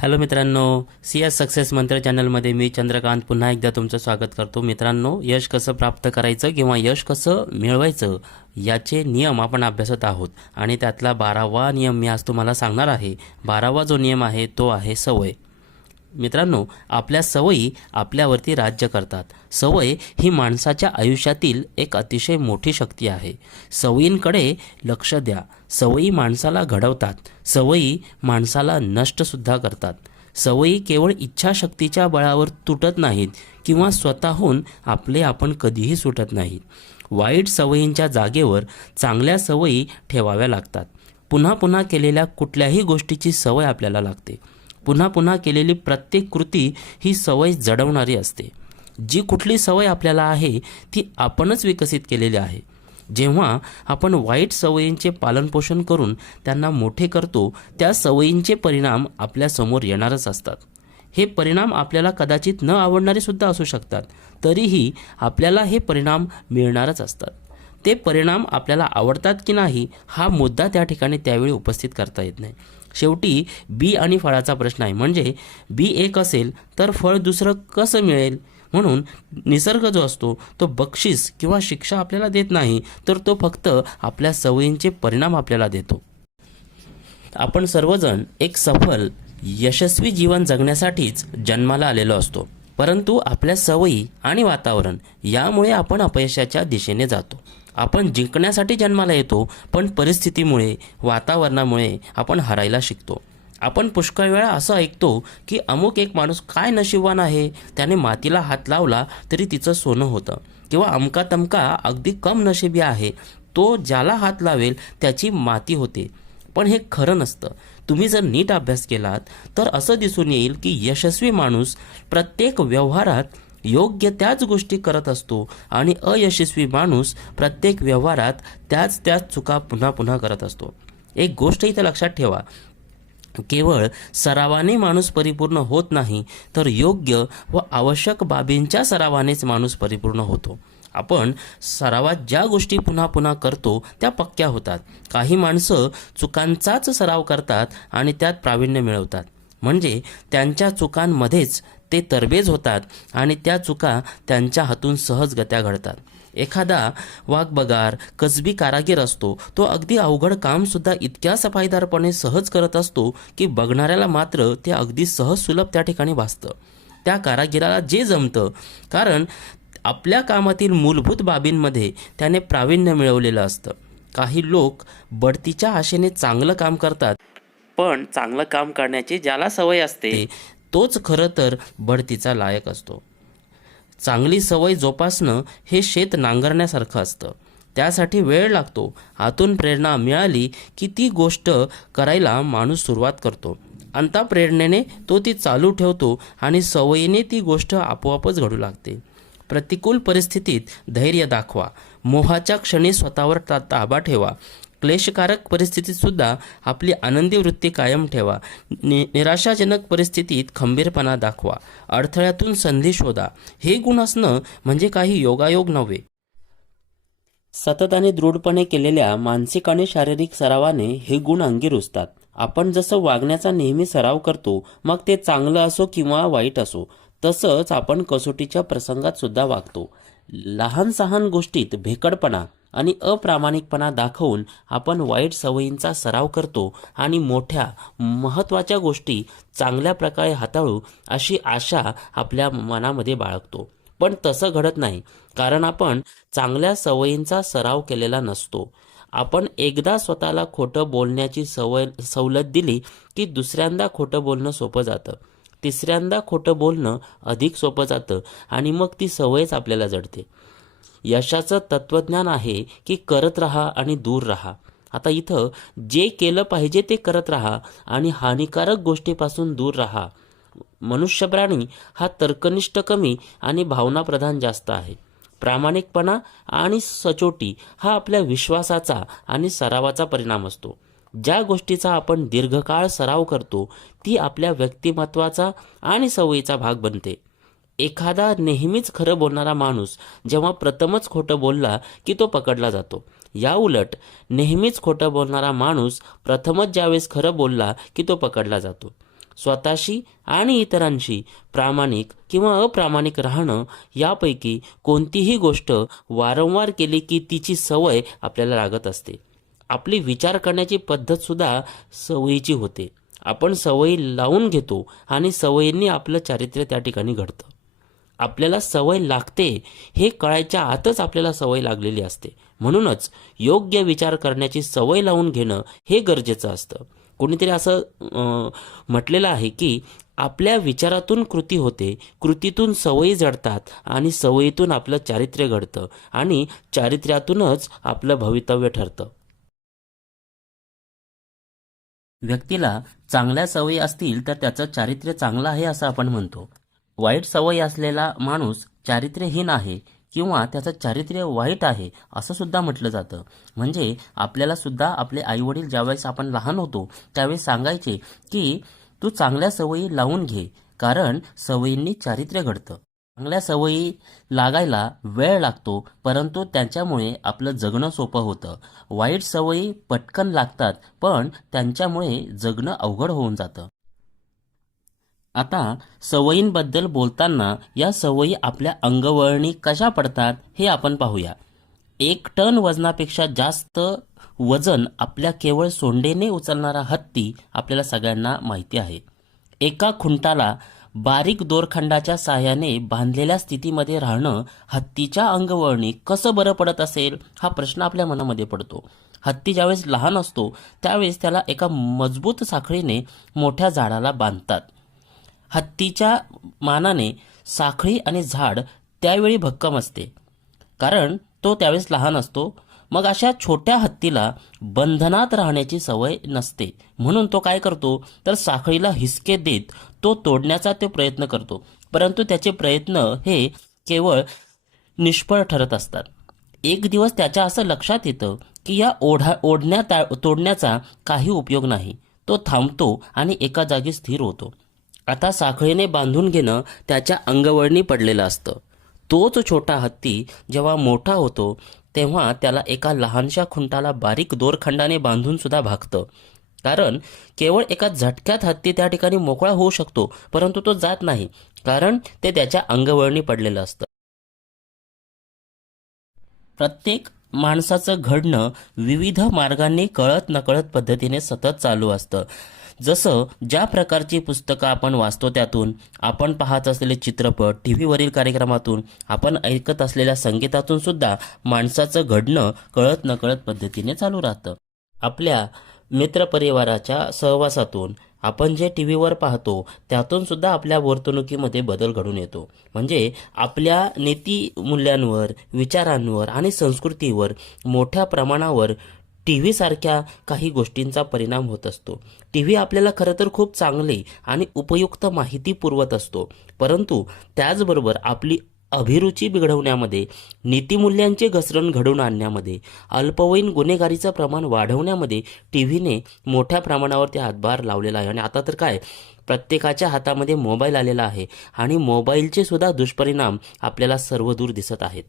Hello मित्रांनो C S success मंत्र चॅनलमध्ये मी चंद्रकांत पुन्हा एकदा तुमचं स्वागत करतो. मित्रांनो यश कसं प्राप्त करायचं किंवा यश कसं मिळवायचं याचे नियम आपण अभ्यासत आहोत. आणि त्यातला बारावा नियम मी आज तुम्हाला सांगणार आहे. बारावा जो नियम आहे तो आहे सवय. मित्रांनो आपल्या सवयी आपल्यावरती राज्य करतात. सवय ही माणसाच्या आयुष्यातील एक अतिशय मोठी शक्ती आहे. सवयींकडे लक्ष द्या. सवयी माणसाला घडवतात. सवयी माणसाला नष्टसुद्धा करतात. सवयी केवळ इच्छाशक्तीच्या बळावर तुटत नाहीत किंवा स्वतःहून आपले आपण कधीही सुटत नाहीत. वाईट सवयींच्या जागेवर चांगल्या सवयी ठेवाव्या लागतात. पुन्हा पुन्हा केलेल्या कुठल्याही गोष्टीची सवय आपल्याला लागते. पुन्हा पुन्हा केलेली प्रत्येक कृती ही सवय जडवणारी असते. जी कुठली सवय आपल्याला आहे ती आपणच विकसित केलेली आहे. जेव्हा आपण वाईट सवयींचे पालनपोषण करून त्यांना मोठे करतो त्या सवयींचे परिणाम आपल्यासमोर येणारच असतात. हे परिणाम आपल्याला कदाचित न आवडणारे सुद्धा असू शकतात तरीही आपल्याला हे परिणाम मिळणारच असतात. ते परिणाम आपल्याला आवडतात की नाही हा मुद्दा त्या ठिकाणी त्यावेळी उपस्थित करता येत नाही. शेवटी बी आणि फळाचा प्रश्न आहे म्हणजे बी एक असेल तर फळ दुसरं कसं मिळेल? म्हणून निसर्ग जो असतो तो बक्षीस किंवा शिक्षा आपल्याला देत नाही तर तो फक्त आपल्या सवयींचे परिणाम आपल्याला देतो. आपण सर्वजण एक सफल यशस्वी जीवन जगण्यासाठीच जन्माला आलेलो असतो. परंतु आपल्या सवयी आणि वातावरण यामुळे आपण अपयशाच्या दिशेने जातो. आपण जिंकण्यासाठी जन्माला येतो पण परिस्थितीमुळे वातावरणामुळे आपण हरायला शिकतो. आपण पुष्कळ वेळा असं ऐकतो की अमुक एक माणूस काय नशिबवान आहे? त्याने मातीला हात लावला तरी तिचं सोनं होतं. किंवा अमका तमका अगदी कम नशिबी आहे. तो ज्याला हात लावेल त्याची माती होते. पण हे खरं नसतं. तुम्ही जर नीट अभ्यास केलात तर असं दिसून येईल की यशस्वी माणूस प्रत्येक व्यवहारात योग्य त्याच गोष्टी करत असतो आणि अयशस्वी माणूस प्रत्येक व्यवहारात त्याच त्याच चुका पुन्हा पुन्हा करत असतो. एक गोष्ट इथं लक्षात ठेवा. केवळ सरावाने माणूस परिपूर्ण होत नाही तर योग्य व आवश्यक बाबींच्या सरावानेच माणूस परिपूर्ण होतो. आपण सरावात ज्या गोष्टी पुन्हा पुन्हा करतो त्या पक्क्या होतात. काही माणसं चुकांचाच सराव करतात आणि त्यात प्रावीण्य मिळवतात. म्हणजे त्यांच्या चुकांमध्येच ते तरबेज होतात आणि त्या चुका त्यांच्या हातून सहजगत्या घडतात. एखादा वाघबगार कसबी कारागीर असतो तो अगदी अवघड कामसुद्धा इतक्या सफाईदारपणे सहज करत असतो की बघणाऱ्याला मात्र ते अगदी सहज सुलभ त्या ठिकाणी भासतं. त्या कारागिराला जे जमतं कारण आपल्या कामातील मूलभूत बाबींमध्ये त्याने प्रावीण्य मिळवलेलं असतं. काही लोक बढतीच्या आशेने चांगलं काम करतात. पण चांगलं काम करण्याची ज्याला सवय असते तोच खरं तर बढतीचा लायक असतो. चांगली सवय जोपासणं हे शेत नांगरण्यासारखं असतं. त्यासाठी वेळ लागतो. आतून प्रेरणा मिळाली की ती गोष्ट करायला माणूस सुरुवात करतो. अंता प्रेरणेने तो ती चालू ठेवतो आणि सवयीने ती गोष्ट आपोआपच घडू लागते. प्रतिकूल परिस्थितीत धैर्य दाखवा. मोहाच्या क्षणी स्वतःवर ता ताबा ठेवा. क्लेशकारक परिस्थितीत सुद्धा आपली आनंदी वृत्ती कायम ठेवा. नि निराशाजनक परिस्थितीत खंबीरपणा दाखवा. अडथळ्यातून संधी शोधा. हे गुण असणं म्हणजे काही योगायोग नव्हे. सतत आणि दृढपणे केलेल्या मानसिक आणि शारीरिक सरावाने हे गुण अंगी रुजतात आपण जसं वागण्याचा नेहमी सराव करतो मग ते चांगलं असो किंवा वाईट असो तसंच आपण कसोटीच्या प्रसंगात सुद्धा वागतो. लहान सहान गोष्टीत भेकडपणा आणि अप्रामाणिकपणा दाखवून आपण वाईट सवयींचा सराव करतो आणि मोठ्या महत्त्वाच्या गोष्टी चांगल्या प्रकारे हाताळू अशी आशा आपल्या मनामध्ये बाळगतो. पण तसं घडत नाही कारण आपण चांगल्या सवयींचा सराव केलेला नसतो. आपण एकदा स्वतःला खोटं बोलण्याची सवय सवलत दिली की दुसऱ्यांदा खोटं बोलणं सोपं जातं. तिसऱ्यांदा खोटं बोलणं अधिक सोपं जातं आणि मग ती सवयच आपल्याला जडते. यशाचं तत्वज्ञान आहे की करत राहा आणि दूर राहा. आता इथं जे केलं पाहिजे ते करत राहा आणि हानिकारक गोष्टीपासून दूर राहा. मनुष्य प्राणी हा तर्कनिष्ठ कमी आणि भावनाप्रधान जास्त आहे. प्रामाणिकपणा आणि सचोटी हा आपल्या विश्वासाचा आणि सरावाचा परिणाम असतो. ज्या गोष्टीचा आपण दीर्घकाळ सराव करतो ती आपल्या व्यक्तिमत्वाचा आणि सवयीचा भाग बनते. एखादा नेहमीच खरं बोलणारा माणूस जेव्हा प्रथमच खोटं बोलला की तो पकडला जातो. या उलट नेहमीच खोटं बोलणारा माणूस प्रथमच ज्यावेळेस खरं बोलला की तो पकडला जातो. स्वतःशी आणि इतरांशी प्रामाणिक किंवा अप्रामाणिक राहणं यापैकी कोणतीही गोष्ट वारंवार केली की तिची सवय आपल्याला लागत असते. आपली विचार करण्याची पद्धतसुद्धा सवयीची होते. आपण सवयी लावून घेतो आणि सवयींनी आपलं चारित्र्य त्या ठिकाणी घडतं. आपल्याला सवय लागते हे कळायच्या आतच आपल्याला सवय लागलेली असते. म्हणूनच योग्य विचार करण्याची सवय लावून घेणं हे गरजेचं असतं. कोणीतरी असं म्हटलेलं आहे की आपल्या विचारातून कृती होते कृतीतून सवयी जडतात आणि सवयीतून आपलं चारित्र्य घडतं आणि चारित्र्यातूनच आपलं भवितव्य ठरतं. व्यक्तीला चांगल्या सवयी असतील तर त्याचं चारित्र्य चांगलं आहे असं आपण म्हणतो. वाईट सवयी असलेला माणूस चारित्र्यहीन आहे किंवा त्याचं चारित्र्य वाईट आहे असं सुद्धा म्हटलं जातं. म्हणजे आपल्याला सुद्धा आपले आईवडील ज्यावेळेस आपण लहान होतो त्यावेळेस सांगायचे की तू चांगल्या सवयी लावून घे कारण सवयींनी चारित्र्य घडतं. चांगल्या सवयी लागायला वेळ लागतो परंतु त्यांच्यामुळे आपलं जगणं सोपं होतं. वाईट सवयी पटकन लागतात पण त्यांच्यामुळे जगणं अवघड होऊन जातं. आता सवयींबद्दल बोलताना या सवयी आपल्या अंगवळणी कशा पडतात हे आपण पाहूया. एक टन वजनापेक्षा जास्त वजन आपल्या केवळ सोंडेने उचलणारा हत्ती आपल्याला सगळ्यांना माहिती आहे. एका खुंटाला बारीक दोरखंडाच्या साह्याने बांधलेल्या स्थितीमध्ये राहणं हत्तीच्या अंगवळणी कसं बरं पडत असेल हा प्रश्न आपल्या मनामध्ये पडतो. हत्ती ज्यावेळेस लहान असतो त्यावेळेस त्याला एका मजबूत साखळीने मोठ्या झाडाला बांधतात. हत्तीच्या मानाने साखळी आणि झाड त्यावेळी भक्कम असते. कारण तो त्यावेळेस लहान असतो. मग अशा छोट्या हत्तीला बंधनात राहण्याची सवय नसते. म्हणून तो काय करतो? तर साखळीला हिसके देत तो तोडण्याचा ते प्रयत्न करतो. परंतु त्याचे प्रयत्न हे केवळ निष्फळ ठरत असतात. एक दिवस त्याच्या असं लक्षात येतं की या ओढा ओढण्या तोडण्याचा काही उपयोग नाही. तो थांबतो आणि एका जागी स्थिर होतो. आता साखळीने बांधून घेणं त्याच्या अंगवळणी पडलेलं असतं. तोच छोटा हत्ती जेव्हा मोठा होतो तेव्हा त्याला एका लहानशा खुंटाला बारीक दोरखंडाने बांधून सुद्धा भागतं. कारण केवळ एका झटक्यात हत्ती त्या ठिकाणी मोकळा होऊ शकतो परंतु तो जात नाही कारण ते त्याच्या अंगवळणी पडलेलं असतं. प्रत्येक माणसाचं घडणं विविध मार्गांनी कळत नकळत पद्धतीने सतत चालू असतं. जसं ज्या प्रकारची पुस्तकं आपण वाचतो त्यातून आपण पाहत असलेले चित्रपट टी व्हीवरील कार्यक्रमातून आपण ऐकत असलेल्या संगीतातून सुद्धा माणसाचं घडणं कळत नकळत पद्धतीने चालू राहतं. आपल्या मित्रपरिवाराच्या सहवासातून आपण जे टी व्हीवर पाहतो त्यातून सुद्धा आपल्या वर्तणुकीमध्ये बदल घडून येतो. म्हणजे आपल्या नीतिमूल्यांवर विचारांवर आणि संस्कृतीवर मोठ्या प्रमाणावर टी व्हीसारख्या काही गोष्टींचा परिणाम होत असतो. टी व्ही आपल्याला खरं तर खूप चांगली आणि उपयुक्त माहिती पुरवत असतो. परंतु त्याचबरोबर आपली अभिरुची बिघडवण्यामध्ये नीतिमूल्यांचे घसरण घडवून आणण्यामध्ये अल्पवयीन गुन्हेगारीचं प्रमाण वाढवण्यामध्ये टी व्हीने मोठ्या प्रमाणावरती हातभार लावलेला आहे. आणि आता तर काय? प्रत्येकाच्या हातामध्ये मोबाईल आलेला आहे आणि मोबाईलचे सुद्धा दुष्परिणाम आपल्याला सर्वदूर दिसत आहेत.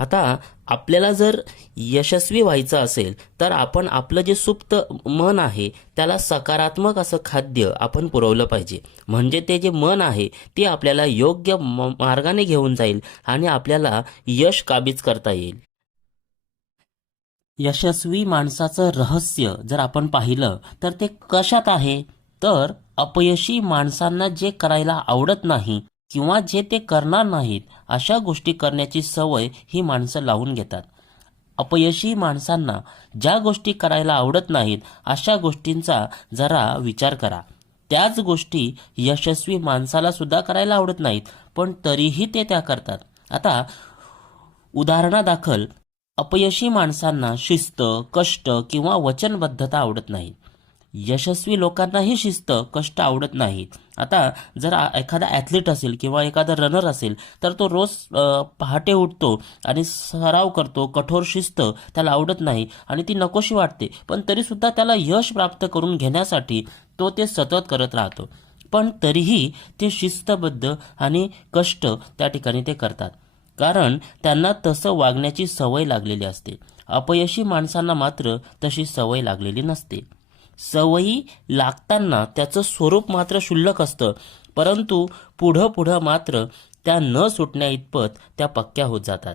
आता आपल्याला जर यशस्वी व्हायचं असेल तर आपण आपलं जे सुप्त मन आहे त्याला सकारात्मक असं खाद्य आपण पुरवलं पाहिजे. म्हणजे ते जे मन आहे ते आपल्याला योग्य म- मार्गाने घेऊन जाईल आणि आपल्याला यश काबीज करता येईल. यशस्वी माणसाचं रहस्य जर आपण पाहिलं तर ते कशात आहे? तर अपयशी माणसांना जे करायला आवडत नाही किंवा जे ते करणार नाहीत अशा गोष्टी करण्याची सवय ही माणसं लावून घेतात. अपयशी माणसांना ज्या गोष्टी करायला आवडत नाहीत अशा गोष्टींचा जरा विचार करा. त्याच गोष्टी यशस्वी माणसाला सुद्धा करायला आवडत नाहीत पण तरीही ते त्या करतात. आता उदाहरणादाखल. अपयशी माणसांना शिस्त कष्ट किंवा वचनबद्धता आवडत नाही यशस्वी लोकांनाही शिस्त कष्ट आवडत नाहीत. आता जर एखादा ॲथलीट असेल किंवा एखादा रनर असेल तर तो रोज पहाटे उठतो आणि सराव करतो कठोर शिस्त त्याला आवडत नाही आणि ती नकोशी वाटते. पण तरीसुद्धा त्याला यश प्राप्त करून घेण्यासाठी तो ते सतत करत राहतो. पण तरीही ते शिस्तबद्ध आणि कष्ट त्या ठिकाणी ते करतात. कारण त्यांना तसं वागण्याची सवय लागलेली असते. अपयशी माणसांना मात्र तशी सवय लागलेली नसते. सवयी लागताना त्याचं स्वरूप मात्र क्षुल्लक असतं. परंतु पुढं पुढं मात्र त्या न सुटण्या इतपत त्या पक्क्या होत जातात.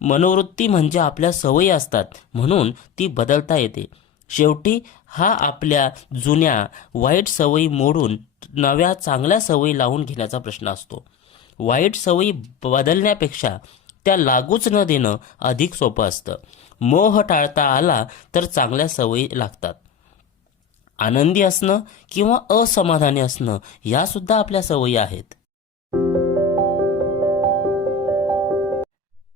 मनोवृत्ती म्हणजे आपल्या सवयी असतात म्हणून ती बदलता येते. शेवटी हा आपल्या जुन्या वाईट सवयी मोडून नव्या चांगल्या सवयी लावून घेण्याचा प्रश्न असतो. वाईट सवयी बदलण्यापेक्षा त्या लागूच न देणं अधिक सोपं असतं. मोह टाळता आला तर चांगल्या सवयी लागतात. आनंदी असणं किंवा असमाधानी असणं या सुद्धा आपल्या सवयी आहेत.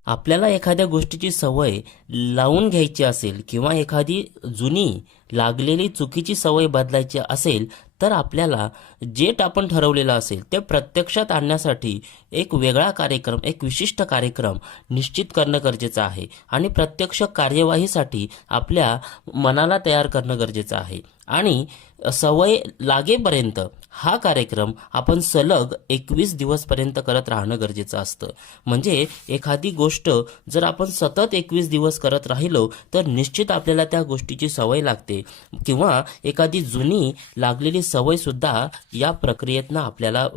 आपल्याला एखाद्या गोष्टीची सवय लावून घ्यायची असेल किंवा एखादी जुनी लागलेली चुकीची सवय बदलायची असेल तर आपल्याला जे आपण ठरवलेलं असेल ते प्रत्यक्षात आणण्यासाठी एक वेगळा कार्यक्रम एक विशिष्ट कार्यक्रम निश्चित करणं गरजेचं आहे. आणि प्रत्यक्ष कार्यवाहीसाठी आपल्या मनाला तयार करणं गरजेचं आहे. आणि सवय लागेपर्यंत हा कार्यक्रम आपण सलग एकवीस दिवसपर्यंत करत राहणं गरजेचं असतं. म्हणजे एखादी गोष्ट जर आपण सतत एकवीस दिवस करत राहिलो तर निश्चित आपल्याला त्या गोष्टीची सवय लागते किंवा एखादी जुनी लागलेली सवय सुद्धा या प्रक्रियेतनं आपल्याला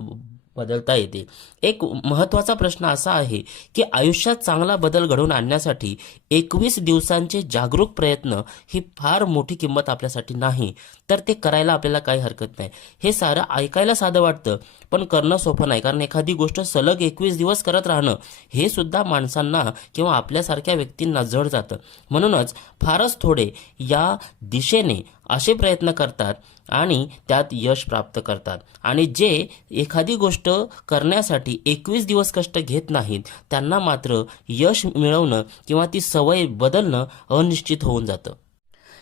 बदलता येते. एक महत्त्वाचा प्रश्न असा आहे की आयुष्यात चांगला बदल घडवून आणण्यासाठी एकवीस दिवसांचे जागरूक प्रयत्न ही फार मोठी किंमत आपल्यासाठी नाही तर ते करायला आपल्याला काही हरकत नाही. हे सारं ऐकायला साधं वाटतं पण करणं सोपं नाही. कारण एखादी गोष्ट सलग एकवीस दिवस करत राहणं हे सुद्धा माणसांना किंवा आपल्यासारख्या व्यक्तींना जड जातं. म्हणूनच फारच थोडे या दिशेने असे प्रयत्न करतात आणि त्यात यश प्राप्त करतात. आणि जे एखादी गोष्ट करण्यासाठी एकवीस दिवस कष्ट घेत नाहीत त्यांना मात्र यश मिळवणं किंवा ती सवय बदलणं अनिश्चित होऊन जातं.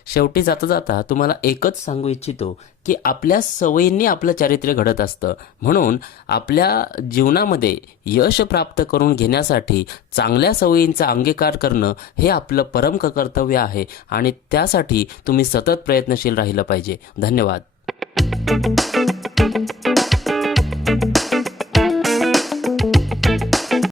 शेवटी जाता जाता तुम्हाला एकच सांगू इच्छितो की आपल्या सवयींनी आपलं चारित्र्य घडत असतं. म्हणून आपल्या जीवनामध्ये यश प्राप्त करून घेण्यासाठी चांगल्या सवयींचा अंगीकार करणं हे आपलं परम कर्तव्य आहे आणि त्यासाठी तुम्ही सतत प्रयत्नशील राहिलं पाहिजे. धन्यवाद.